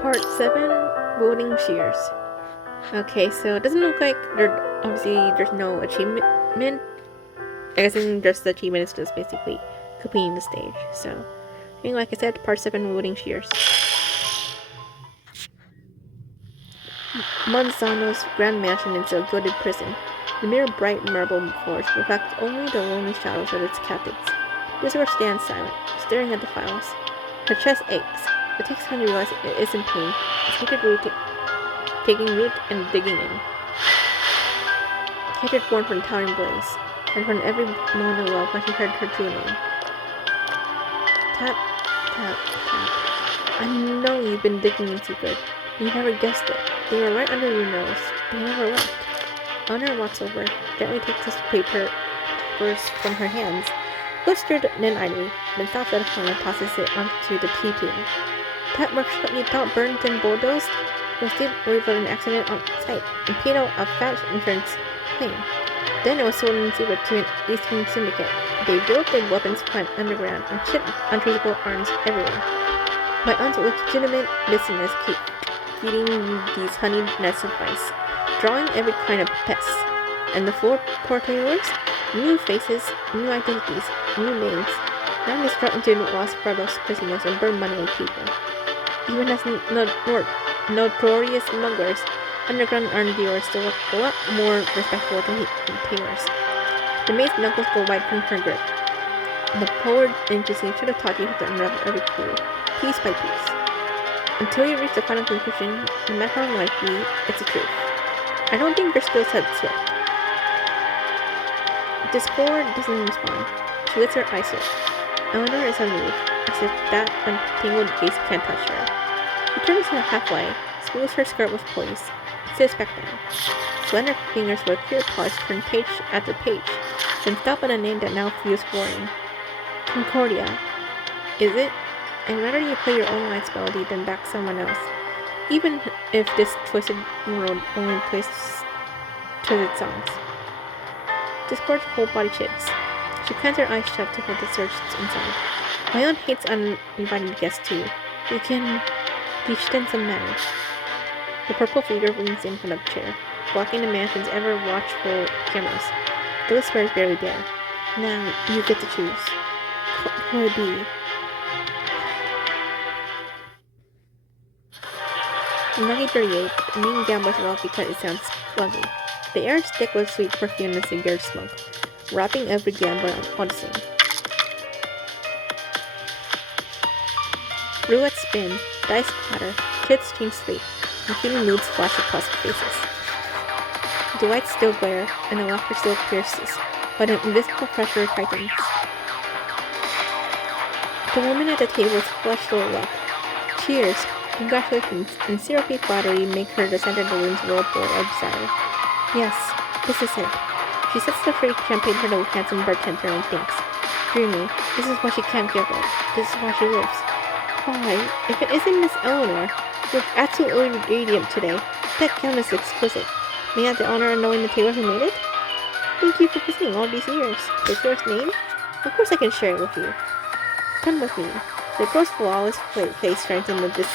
Part 7, Voting Shears. Okay, so it doesn't look like there's no achievement. I guess just the achievement is just basically completing the stage. So, like I said, Part 7, Voting Shears. Monzano's grand mansion is a gilded prison. The mere bright marble floors reflect only the lonely shadows of its captives. Yuzuru stands silent, staring at the files. Her chest aches. It takes time to realize it is in pain. It's hatred taking root and digging in. Hatred born from the towering blaze, and from every moment of love when she heard her true name. Tap, tap, tap. I know you've been digging in secret. You never guessed it. They were right under your nose. They never left. Honor walks over, gently takes the papers from her hands, looks through then idly, then stops at a corner and tosses it onto the tea table. That workshop you thought burned and bulldozed was the wave of an accident on site and paid out a fat insurance claim. Then it was sold in secret to an Eastern syndicate. They built a weapons plant underground and shipped untraceable arms everywhere. My aunt's legitimate business keep feeding these honey nests of mice, drawing every kind of pest. And the four porters, new faces, new identities, new names. Now they strut into Los Prados casinos and burn money on people. Even as notorious smugglers, underground arms dealers still look a lot more respectable than tailors. The maid's knuckles go wide from her grip. The forward agency should have taught you how to unravel every clue, piece by piece, until you reach the final conclusion, no matter how unlikely, it's the truth. I don't think your skill set's yet. Discord doesn't respond. She lifts her eyes up. Eleanor is unmoved, as if that untangled gaze can't touch her. She turns her half-way, smooths her skirt with poise, sits back down. Slender fingers with clear paws turn page after page, then stop at a name that now feels boring. Concordia. Is it? I'd rather you play your own life's melody than back someone else, even if this twisted world only plays twisted songs. Discord's whole body shakes. She plants her eyes shut to hold the surge inside. My aunt hates uninvited guests too. You can teach them some manners. The purple figure leans in front of the chair, blocking the mansion's ever-watchful cameras. Those squares barely dare. Now you get to choose. Who would it be? Nugget 38, the main gambler's well because it sounds sluggy. The air is thick with sweet perfume and cigarette smoke, wrapping every gambler on the same. Roulette spin, dice clatter, kids change sleep, and feeling moods flash across their faces. The lights still glare, and the laughter still pierces, but an invisible pressure tightens. The woman at the table is flushed full of luck. Cheers! Congratulations, and syrupy flattery make her the center of the room's whirlpool of desire. Yes, this is it. She sets the free champagne for the handsome bartender and thinks, dreamy, this is why she can't give up. This is why she lives. Why, if it isn't Miss Eleanor, you look absolutely radiant today. That gown is exquisite. May I have the honor of knowing the tailor who made it? Thank you for visiting all these years. The tailor's name? Of course I can share it with you. Come with me. The girl's flawless face turns into this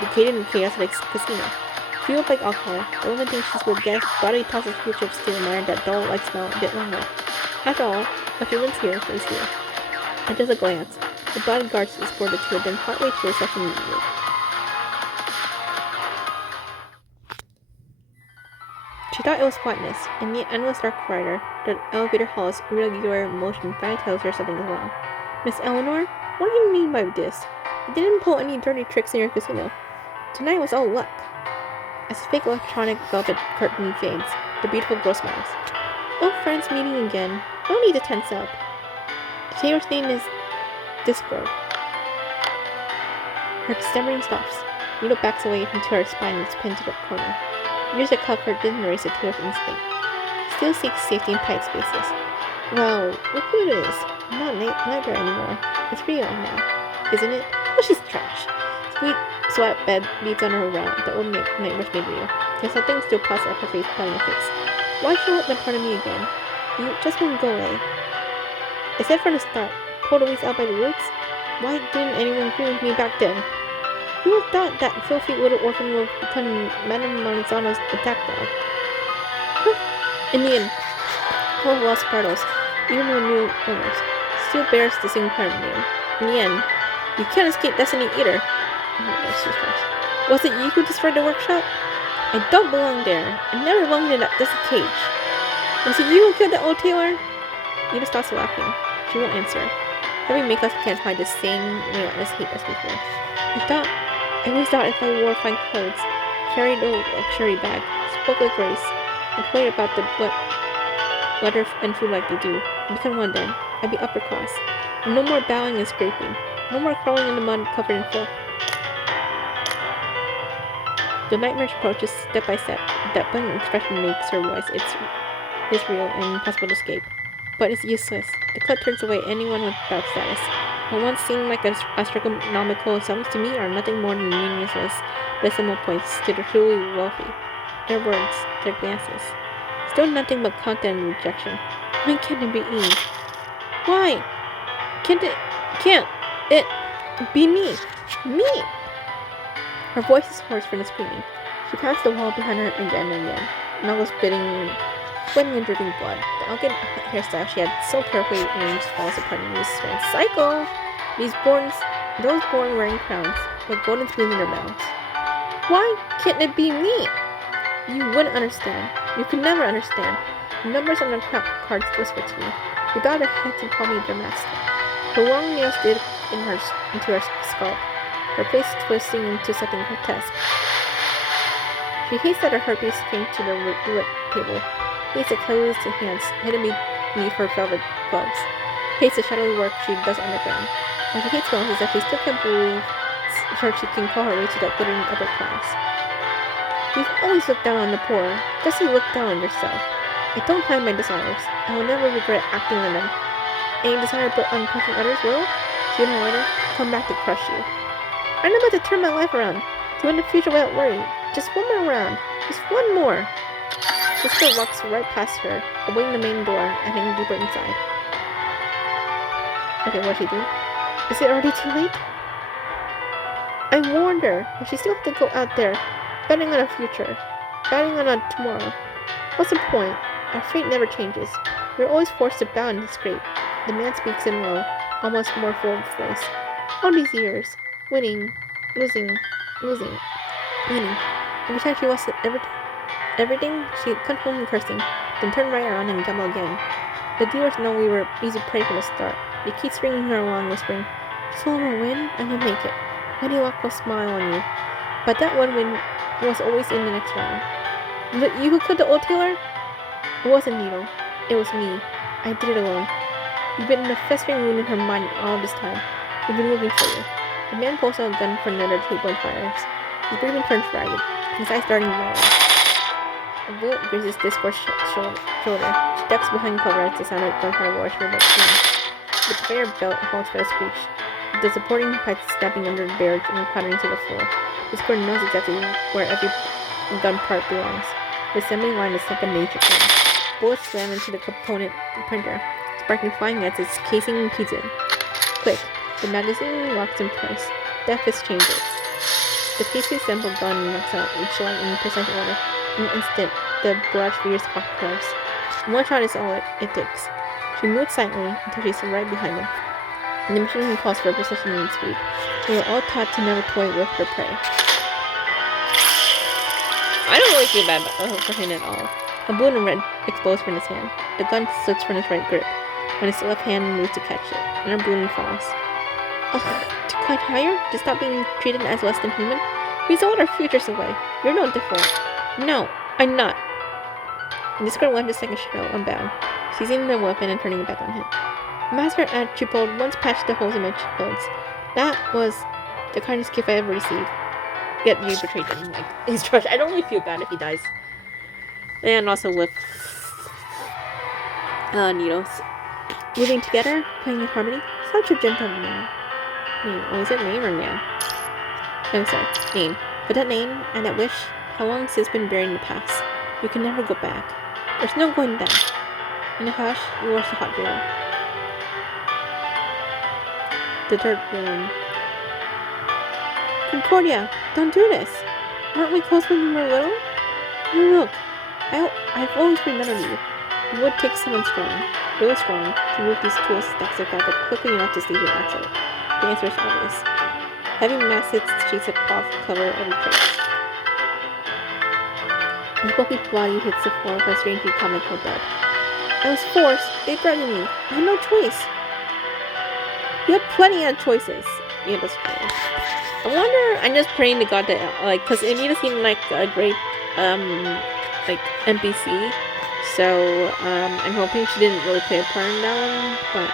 decayed and chaotic casino. Fueled by alcohol, the woman thinks she will get body tosses few chips to admire that dull-like smell a bit longer. After all, if she wins here, she's here. At just a glance, the bodyguards escort the two of them partway to a reception room. She thought it was flatness, and the endless dark corridor, the elevator hall's irregular motion finally tells her something is wrong. Miss Eleanor, what do you mean by this? You didn't pull any dirty tricks in your casino. Tonight was all luck. As the fake electronic velvet curtain fades, the beautiful girl smiles. Old friends meeting again. No need to tense up. The tailor's name is Discord. Her stammering stops. Needle backs away into her spine and is pinned to the corner. Years of comfort didn't erase the tailor's instinct. Still seeks safety in tight spaces. Well, look who it is. I'm not nightmare anymore. It's real now, isn't it? Oh, she's trash. Sweet sweat bed beats on her brow. The old nightmares made real. There's something still pops up her face, cutting her face. Why show up that part of me again? You just won't go away. I said from the start, pull the weeds out by the roots. Why didn't anyone agree with me back then? Who would thought that filthy little orphan would become Madame Marzano's attack dog? In the end, all lost battles, even when new owners, still bears the same kind of name. In the end, you can't escape destiny either. Was it you who destroyed the workshop? I don't belong there. I never belonged in that dusty cage. Was it you who killed the old tailor? Ida starts laughing. She won't answer. Every makeup can't hide the same relentless hate as before. I always thought if I wore fine clothes, carried a luxury bag, spoke with grace, and played about the weather and food like they do, I'd become one then. I'd be upper class. No more bowing and scraping. No more crawling in the mud covered in filth. The nightmare approaches step by step. That blank expression makes her voice. It's real and impossible to escape. But it's useless. The club turns away anyone without status. What once seemed like astronomical sums to me are nothing more than meaningless decimal points to the truly wealthy. Their words, their glances. Still nothing but content and rejection. Why can't it be me? Why? Can't it be me? Me! Her voice is hoarse from the screaming. She passed the wall behind her again and again. Knuckles sweating and dripping blood. The elegant hairstyle she had so carefully arranged falls apart in this strange cycle. Those born wearing crowns, with golden spoons in their mouths. Why can't it be me? You wouldn't understand. You could never understand. The numbers on the cards whispered to me. They bowed their heads and called me their master. Her long nails did into her scalp, her face twisting into something grotesque. She hates that her heartbeats came to the roulette table. Hates the closed hands hidden beneath her velvet gloves. Hates the shadowy work she does underground. What she hates most is that she still can't believe she can call her way to that glittering upper class. You've always looked down on the poor, just as you look down on yourself. I don't hide my desires. I will never regret acting on them. Any desire built on crushing others will, sooner or later, come back to crush you. I'm about to turn my life around, to win the future without worry. Just one more round. Just one more. Sister walks right past her, opening the main door and heading deeper inside. Okay, what'd she do? Is it already too late? I warned her, but she still has to go out there, betting on a future, betting on a tomorrow. What's the point? Our fate never changes. We're always forced to bow and scrape. The man speaks in low, almost mournful voice. All these years, winning, losing. Every time she lost everything, she'd come home cursing, then turn right around and gamble again. The dealers know we were easy prey from the start. They keep stringing her along, whispering, "Just one more win, and you'll make it. Wendy Luck will smile on you." But that one win was always in the next round. Was it you who killed the old tailor? It wasn't Needle. It was me. I did it alone. You've been in a festering wound in her mind all this time. We've been looking for you. The man pulls out a gun from another table and fires. His breathing turns ragged, his eyes darting violent. A bullet grazes Discord's shoulder. She ducks behind cover as the sound of gunfire roars from the screen. The conveyor belt halts by a screech, the supporting pipes snapping under the barrage and clattering to the floor. Discord knows exactly where every gun part belongs. The assembly line is second nature to him. Bullets slam into the component printer, sparking flying as its casing impedes it. Quick, the magazine locks in place. Death is changes. The piece assembled gun knocks out each light in precise order. In an instant, the barrage veers off course. One shot is all it takes. She moves silently until she's right behind him. And the machine calls for precision and speed. We were all taught to never toy with her prey. I don't really feel bad for him at all. A blue and red explodes from his hand. The gun slips from his right grip, when his left hand moves to catch it, and her balloon falls. Ugh, to climb higher? To stop being treated as less than human? We sold our futures away. You're no different. No, I'm not. The Discord left his second shadow unbound, seizing the weapon and turning it back on him. Master Archibald once patched the holes in my clothes. That was the kindest gift I ever received. Yet you betrayed him. Like, he's trash. I don't really feel bad if he dies. And also with needles. Moving together, playing in harmony. Such a gentle man. Is it name or man? Oh, sorry, name. But that name and that wish have long since been buried in the past. You can never go back. There's no going back. In the hush, you watch the hot barrel. The third room. Concordia, don't do this. Weren't we close when you were little? Look, I've always remembered you. It would take someone strong, really strong, to move these tools stacks of fabric quickly enough to stage an accident. The answer is obvious. Heavy massive sheets of cloth cover every trace. His bulky body hits the floor with a strangely comical thud. I was forced. They threatened me. I had no choice. You had plenty of choices. Yeah, that's true. I wonder. I'm just praying to God that, because it made it seem like a great, NPC. So, I'm hoping she didn't really play a part in that one. But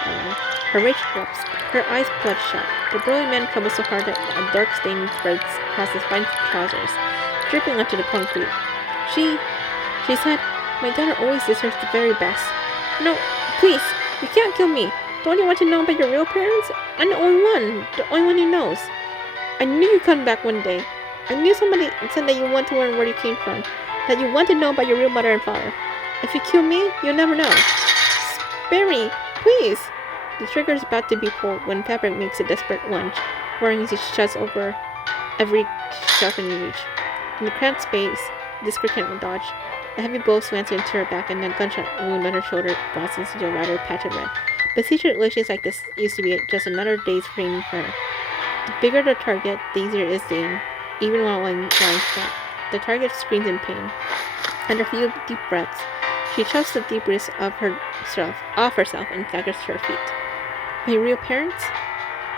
her rage erupts. Her eyes bloodshot. The burly man crumbles so hard that a dark stain spreads across his fine trousers, dripping onto the concrete. She said, my daughter always deserves the very best. No, please, you can't kill me. Don't you want to know about your real parents? I'm the only one who knows. I knew you'd come back one day. I knew somebody said that you want to learn where you came from, that you want to know about your real mother and father. If you kill me, you'll never know. Spare me, please. The trigger is about to be pulled when Fabric makes a desperate lunge, roaring as he shuts over every shelf in reach. In the cramped space, Discord can't dodge. A heavy blow slants into her back, and a gunshot wound on her shoulder blasts into a wider patch of red. But situations like this used to be just another day's training for her. The bigger the target, the easier it is staying, even while lying flat. The target screams in pain. Under a few deep breaths, she chucks the debris off herself and staggers to her feet. My real parents?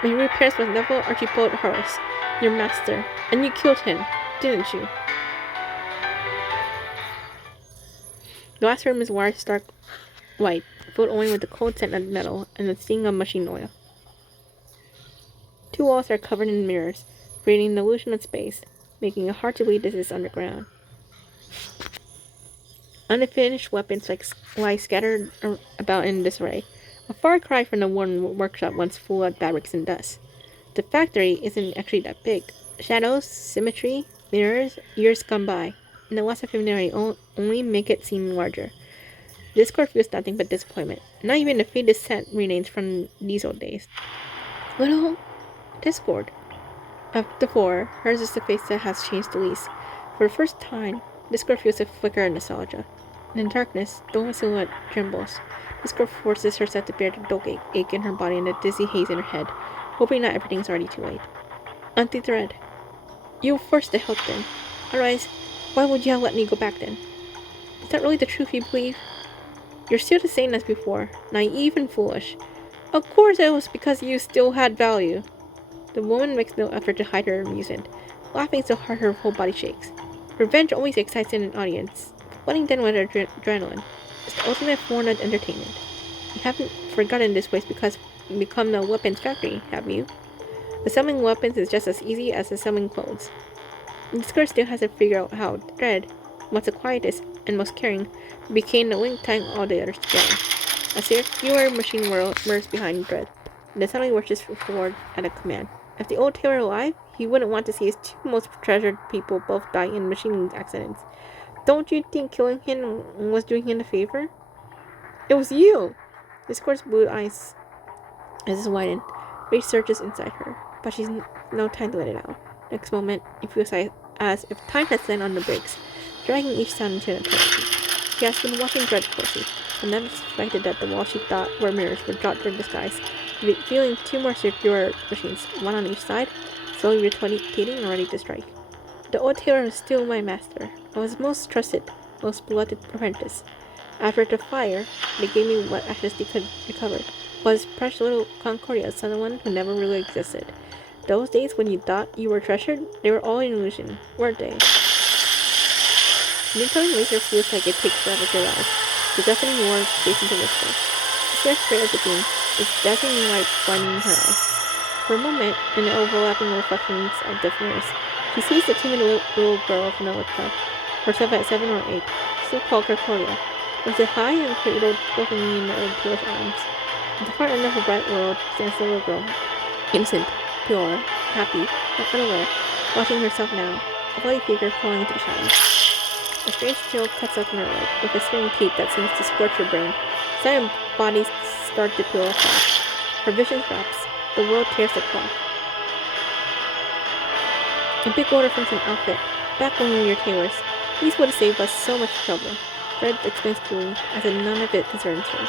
My real parents was Neville Archibald Horace, your master, and you killed him, didn't you? The last room is wired stark white, filled only with the cold scent of metal and the sting of machine oil. Two walls are covered in mirrors, creating an illusion of space, making it hard to believe this is underground. Unfinished weapons lie scattered about in disarray, a far cry from the one workshop once full of fabrics and dust. The factory isn't actually that big. Shadows, symmetry, mirrors, years gone by, and the loss of familiarity only make it seem larger. Discord feels nothing but disappointment. Not even the faintest scent remains from these old days. Little Discord. Of the four, hers is the face that has changed the least. For the first time, Discord feels a flicker of nostalgia. In the darkness, the only silhouette trembles. Discord forces herself to bear the dull ache in her body and the dizzy haze in her head, hoping that everything's already too late. Auntie Thread. You were forced to help then. Otherwise, why would you have let me go back then? Is that really the truth you believe? You're still the same as before, naive and foolish. Of course it was because you still had value. The woman makes no effort to hide her amusement, laughing so hard her whole body shakes. Revenge always excites an audience. Flooding them with adrenaline is the ultimate form of entertainment. You haven't forgotten this place because you become a weapons factory, have you? Assembling weapons is just as easy as assembling clothes. Discord still hasn't figured out how Dread, once the quietest and most caring, became the link tying all the others together. A circular machine world merged behind Dread, and suddenly rushes forward at a command. If the old tailor were alive, he wouldn't want to see his two most treasured people both die in machine accidents. Don't you think killing him was doing him a favor? It was you! Discord's blue eyes widen. Rage surges inside her, but she's no time to let it out. Next moment, it feels as if time has slammed on the brakes, dragging each sound into eternity. She has been watching Dread closely, and never suspected that the walls she thought were mirrors would drop their disguise, revealing two more circular machines, one on each side, slowly rotating and ready to strike. The old tailor was still my master. I was most trusted, most beloved apprentice. After the fire, they gave me what ashes they could recover. Was precious little Concordia someone who never really existed? Those days when you thought you were treasured, they were all an illusion, weren't they? The incoming laser feels like it takes forever to arrive. The deafening roar fades into whisper. She stares straight at the beam, its dazzling light blinding her eyes. For a moment, in the overlapping reflections of the mirrors, she sees the timid little girl from the workshop, herself at 7 or 8, still called Concordia, with her high and cradled lovingly in the old tailor's arms. At the far end of her bright world stands the little girl, innocent, pure, happy, but unaware, watching herself now, a bloody figure crawling into the shadows. A strange chill cuts up her leg, with a stinging teeth that seems to scorch her brain. Silent bodies start to peel apart. Her vision drops. The world tears the cloth. A big order from some outfit. Back when we were your tailors. These would have saved us so much trouble. Fred explains coolly, as if none of it concerns her.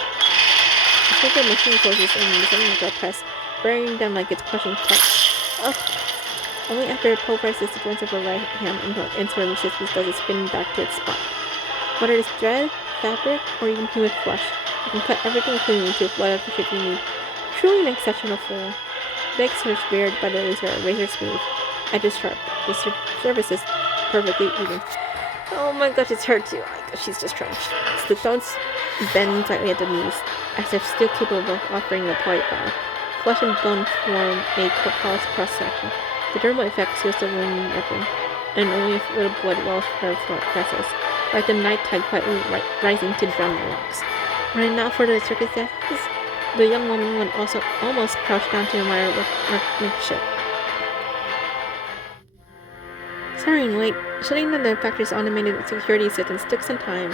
The circular machine closes and the suddenly got press, burying them like it's crushing parts. Ugh! Only after it pulverizes the joints of her right hand into her resistance does it spin back to its spot. Whether it's thread, fabric, or even human flesh, you can cut everything cleanly to whatever shape you need. Truly an exceptional fool. The legs are bared by the laser are razor smooth, edges sharp. The surface is perfectly even. Oh my gosh, it's her too. Oh my gosh, she's just drenched. The bones bend slightly at the knees, as if still capable of offering a polite bow. Flesh and bone form a polished cross-section. The dermal effect seals the wound weapon, and only a little blood wells from her vessels, like the night tide quietly rising to drown the rocks. Running out for the circumstances, the young woman would also almost crouch down to admire workmanship. Sorry and wait. Shutting down the factory's automated security systems took some time.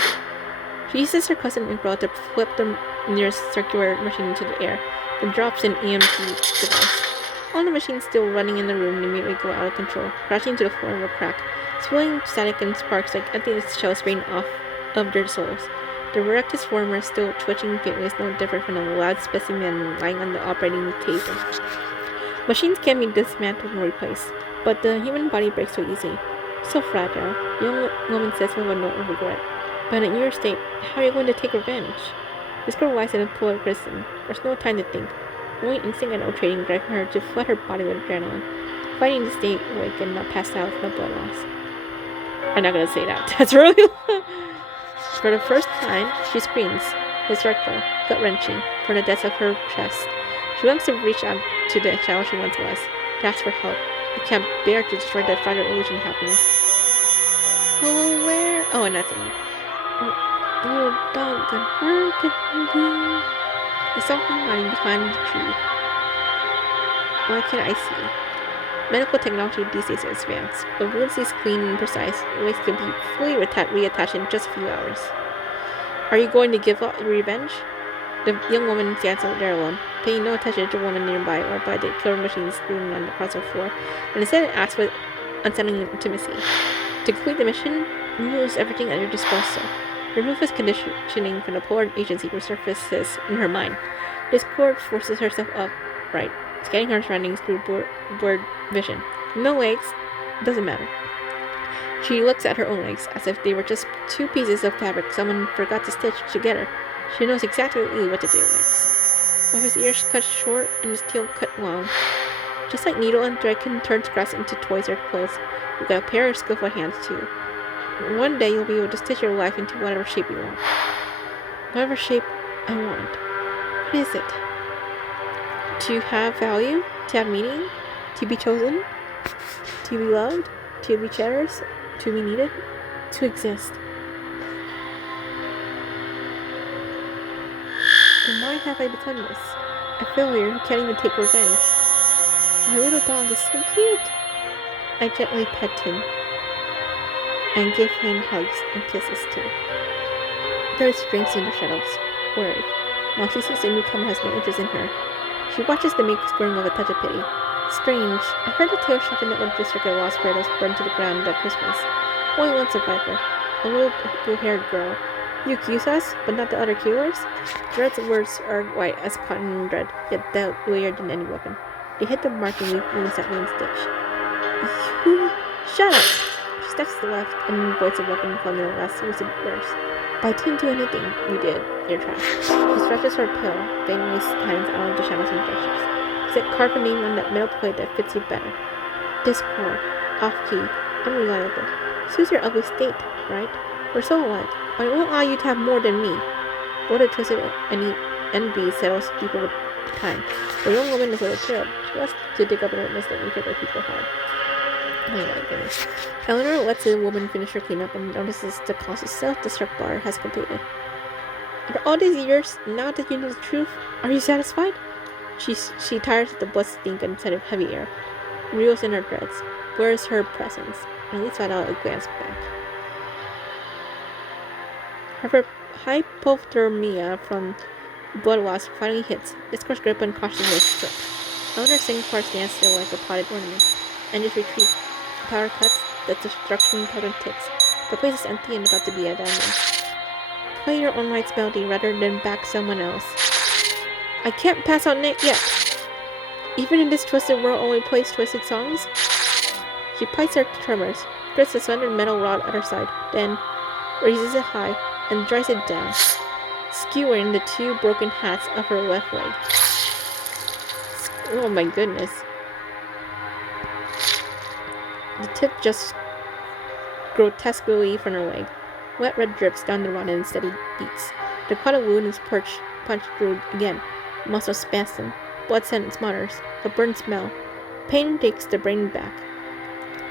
She uses her cousin April to flip the nearest circular machine into the air, then drops an EMP device. All the machines still running in the room immediately go out of control, crashing to the floor of a crack, spewing static and sparks like empty shells spraying off of their souls. The Rectus former still twitching faintly is no different from a loud specimen lying on the operating table. Machines can be dismantled and replaced, but the human body breaks so easy. So fragile, the young woman says with a note of regret. But in your state, how are you going to take revenge? This girl lies in a pool of prison. There's no time to think. Only instinct and trading driving her to flood her body with adrenaline, fighting to stay awake and not pass out from blood loss. I'm not gonna say that. That's really For the first time, she screams, hysterical, gut-wrenching, from the depths of her chest. She wants to reach out to the child she once was, to ask for help. She can't bear to destroy that fragile illusion of happiness. Oh, where? Oh, and that's it. Oh, dog, where can you be? I saw him hiding behind the tree. Why can't I see? Medical technology these days is advanced, but wounds is clean and precise. Ways can be fully reattached in just a few hours. Are you going to give up revenge? The young woman stands out there alone, paying no attention to the woman nearby or by the killer machine screaming on the crossroad floor, and instead asks with unsettling intimacy. To complete the mission, you lose everything at your disposal. Her ruthless conditioning from the polar agency resurfaces in her mind. Discord forces herself upright, scanning her surroundings through blurred vision. No legs, doesn't matter. She looks at her own legs as if they were just two pieces of fabric someone forgot to stitch together. She knows exactly what to do next. With his ears cut short and his tail cut long. Just like needle and thread can turn grass into toys or clothes, you got a pair of skillful hands too. One day you'll be able to stitch your life into whatever shape you want. Whatever shape I want. What is it? To have value? To have meaning? To be chosen? To be loved? To be cherished? To be needed? To exist. And why have I become this? A failure who can't even take revenge. My little dog is so cute. I gently pet him and give him hugs and kisses too. Doris drinks in the shadows, worried. While she sees the newcomer has no interest in her, she watches the maid squirm with a touch of pity. Strange, I heard the tale of the network district of Lost Cradles burned to the ground that Christmas. Only one survivor, a little blue-haired girl. You accuse us, but not the other killers? Dread's words are white as cotton thread, yet deadlier than any weapon. They hit the mark and leave wounds that mean stitch. You... Shut up! She steps to the left and avoids a weapon from the last lucid burst. But I didn't do anything. You did. You're trash. She stretches her pale, vein-laced hands out of the shadows and gestures. She said, carve a name on that metal plate that fits you better. Discord. Off-key. Unreliable. Suits your ugly state, right? We're so alike, but I won't allow you to have more than me. What a twisted envy settles deep over time. The young woman is a little thrilled. She wants to dig up an witness that nature that people hide. Oh my goodness. Eleanor lets the woman finish her cleanup and notices the closest self-destruct bar has completed. After all these years, now that you know the truth, are you satisfied? She tires of the blood stink and scent of heavy air, reels in her dreads, blurs her presence, and leaves without a glance back. Her hypothermia from blood loss finally hits. Discourse grip and cautiously stripped. Eleanor Singapore stands still like a potted ornament, and just retreats power cuts, the destruction pattern ticks. The place is empty and about to be abandoned. Play your own rights melody rather than back someone else. I can't pass out Nate yet. Even in this twisted world only plays twisted songs? She plies her tremors, grips a slender metal rod at her side, then raises it high and drives it down, skewering the two broken hats of her left leg. Oh my goodness. The tip just grotesquely from her leg. Wet red drips down the rod in steady beats. The caught a wound is punched through again. Muscle spasm. Blood smutters. A burn smell. Pain takes the brain back.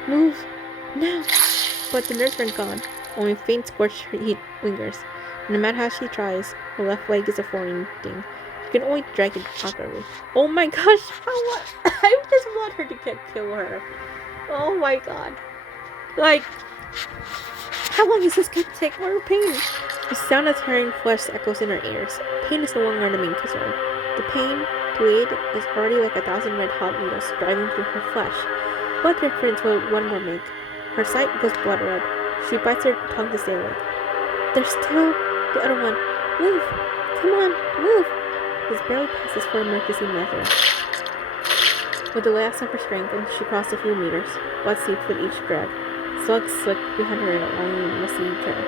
Move! Now! But the nerves are gone. Only faint scorched heat lingers. No matter how she tries, her left leg is a foreign thing. She can only drag it awkwardly. Oh my gosh! I just want her to kill her. Oh my god. Like, how long is this going to take more pain? The sound of tearing flesh echoes in her ears. Pain is no longer the main concern. The pain, delayed, is already like 1,000 red-hot needles driving through her flesh. What difference will one more make? Her sight goes blood red. She bites her tongue to stay awake. There's still the other one. Move! Come on, move! This barely passes for emergency measure. With the last of her strength, she crossed a few meters. Blood seeped with each drag. Slugs slipped behind her in a long, messy trail.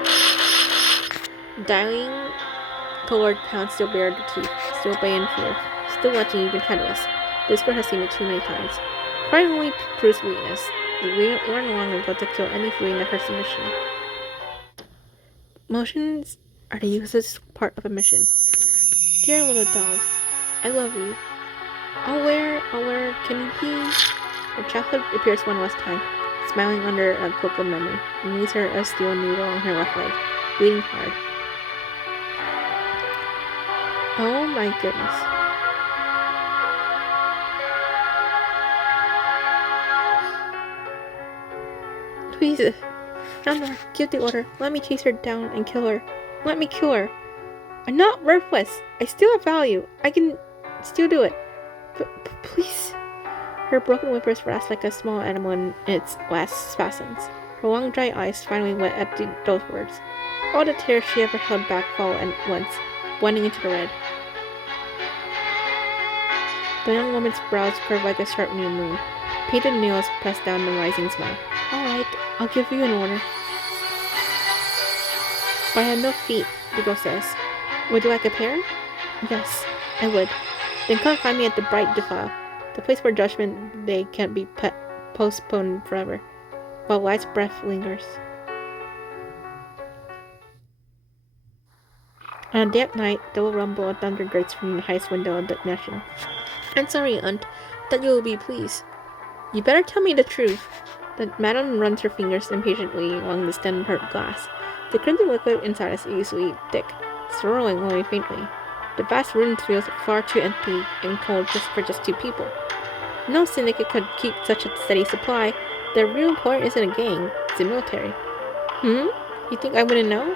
Dialing toward town, still bared the teeth, still bay in fear, still watching even headless. This girl has seen it too many times. Crime only proves weakness. We learned long ago to kill any feeling that hurts the mission. Motions are the useless part of a mission. Dear little dog, I love you. I'll wear, can you please? Her childhood appears one last time, smiling under a cloak of memory, and leaves her a steel needle on her left leg, bleeding hard. Oh my goodness. Please, Eleanor, give the order. Let me chase her down and kill her. Let me kill her. I'm not worthless. I still have value. I can still do it. But please. Her broken whippers rasp like a small animal in its last spasms. Her long, dry eyes finally wet at those words. All the tears she ever held back fall at once, blending into the red. The young woman's brows curved like a sharp new moon. Painted nails pressed down the rising smile. All right, I'll give you an order. But I have no feet, the girl says. Would you like a pair? Yes, I would. Then come find me at the Bright Defile, the place where Judgment Day can't be postponed forever, while life's breath lingers. On a damp night, there will rumble of thunder grates from the highest window of the mansion. I'm sorry, Aunt, that you will be pleased. You better tell me the truth. The madam runs her fingers impatiently along the stem of her glass. The crimson liquid inside is usually thick, swirling only faintly. The vast room feels far too empty and cold for just two people. No syndicate could keep such a steady supply. Their real point isn't a gang, it's the military. You think I wouldn't know?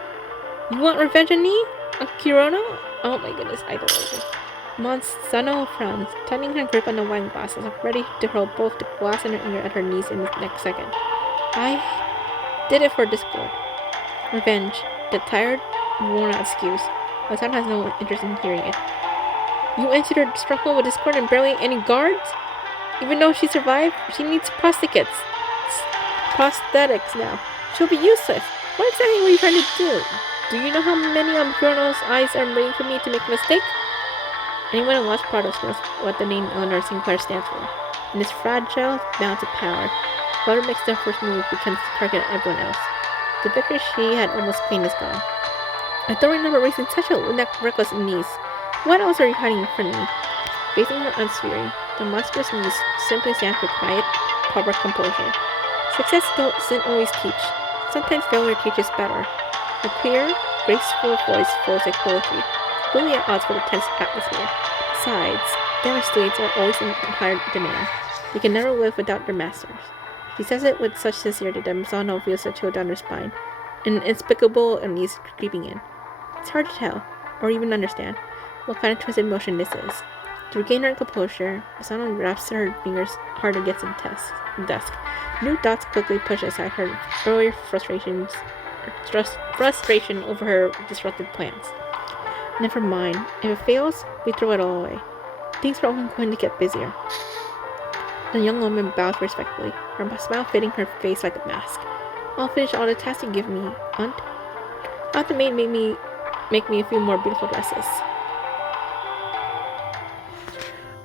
You want revenge on me? On Kirona? Oh my goodness, I don't like it. Monsanto frowns, tightening her grip on the wine glass as if ready to hurl both the glass and her anger at her knees in the next second. I did it for discord. Revenge. The tired, worn-out excuse. Monsanto has no interest in hearing it. You entered her struggle with discord and barely any guards? Even though she survived, she needs prosthetics now. She'll be useless. What exactly were you trying to do? Do you know how many of Bruno's eyes are waiting for me to make a mistake? Anyone who watched Prologue knows what the name Eleanor Sinclair stands for. In this fragile balance of power, whoever makes the first move becomes the target of everyone else. The victory she had almost claimed is gone. I don't remember raising such a reckless niece. What else are you hiding from me? Facing her unswearing, the monstrous niece simply stands for quiet, proper composure. Success doesn't always teach. Sometimes failure teaches better. A clear, graceful voice flows like poetry, completely at odds with the tense atmosphere. Besides, demonstrates are always in higher demand. They can never live without their masters. She says it with such sincerity that Misono feels a chill down her spine, an inexplicable unease creeping in. It's hard to tell, or even understand, what kind of twisted motion this is. To regain her composure, Asano wraps her fingers hard against the desk. New thoughts quickly push aside her earlier frustration over her disrupted plans. Never mind. If it fails, we throw it all away. Things are only going to get busier. The young woman bows respectfully, her smile fitting her face like a mask. I'll finish all the tasks you give me, aunt. Aunt the maid make me a few more beautiful dresses.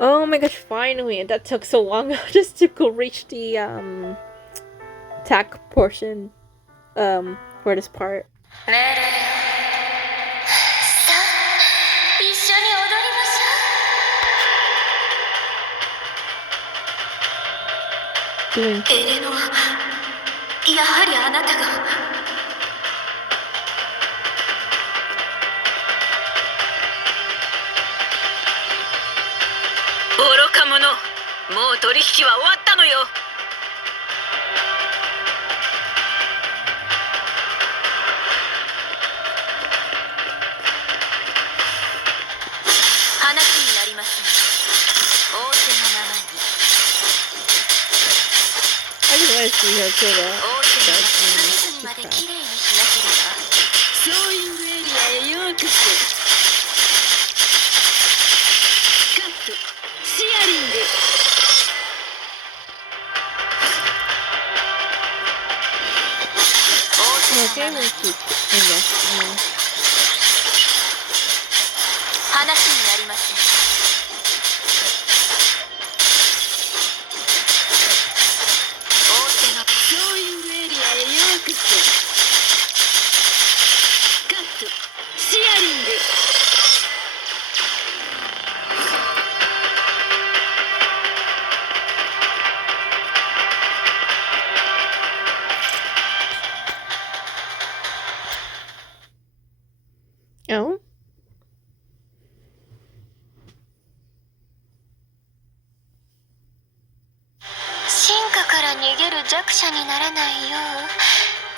Oh my gosh, finally! That took so long just to go reach the attack portion for this part. Doing やはりあなたが愚か者、もう取引は終わったのよ。話になりません。仰せのままに。I just want to see her kill the 隅々まできれいにしなければ。ソーイングエリアへようこそ。カット、シアリング。話になりません。Oh? 進化から逃げる弱者にならないよう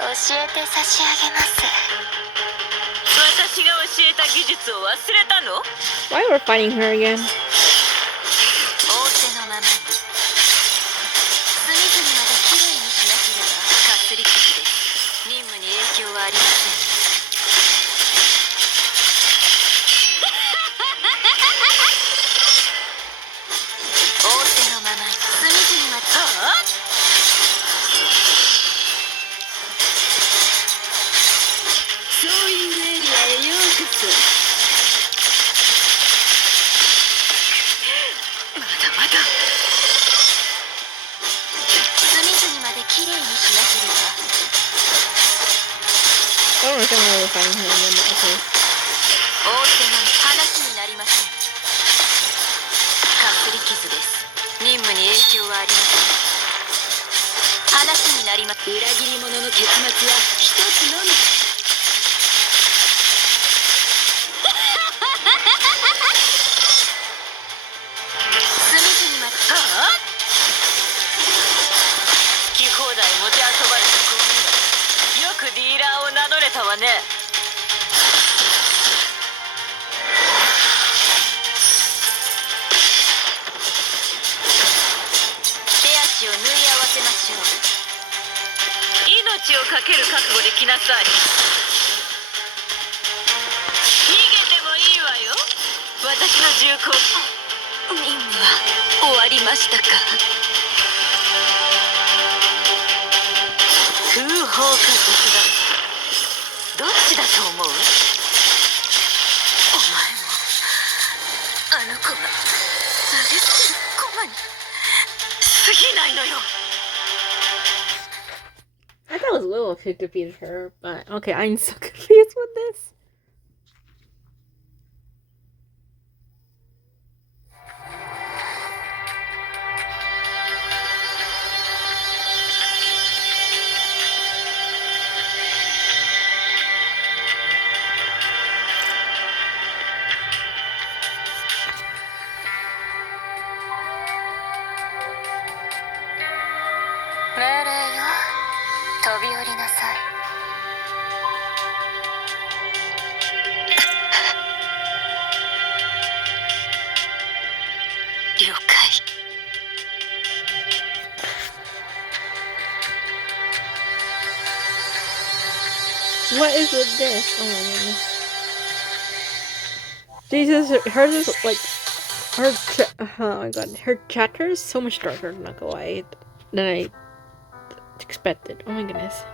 教えて差し上げます。私が教えた技術を忘れたの？ Why we're fighting her again? 仰せのままに。隅々まできれいにしなければかすり傷です。任務に影響はありません。I don't understand why we're fighting her again, but okay. 仰せの話になりません。かすり傷です。任務に影響はありません。話になります。裏切り者の結末は一つのみ。隅々まで。好き放題持ち遊ばれたゴミが。よくディーラーを名乗れたわね。手足を縫い合わせましょう。命を懸ける覚悟で来なさい。逃げてもいいわよ。私の銃口。任務は終わりましたか。空砲か実弾。どっちだと思う？お前もあの子が投げつける駒に過ぎないのよ。I thought it was Willow who defeated her, but okay, I'm so confused with this. What is with this? Oh my goodness. Jesus, hers is like oh my god, her chatter is so much darker, not gonna lie, than I expected. Oh my goodness.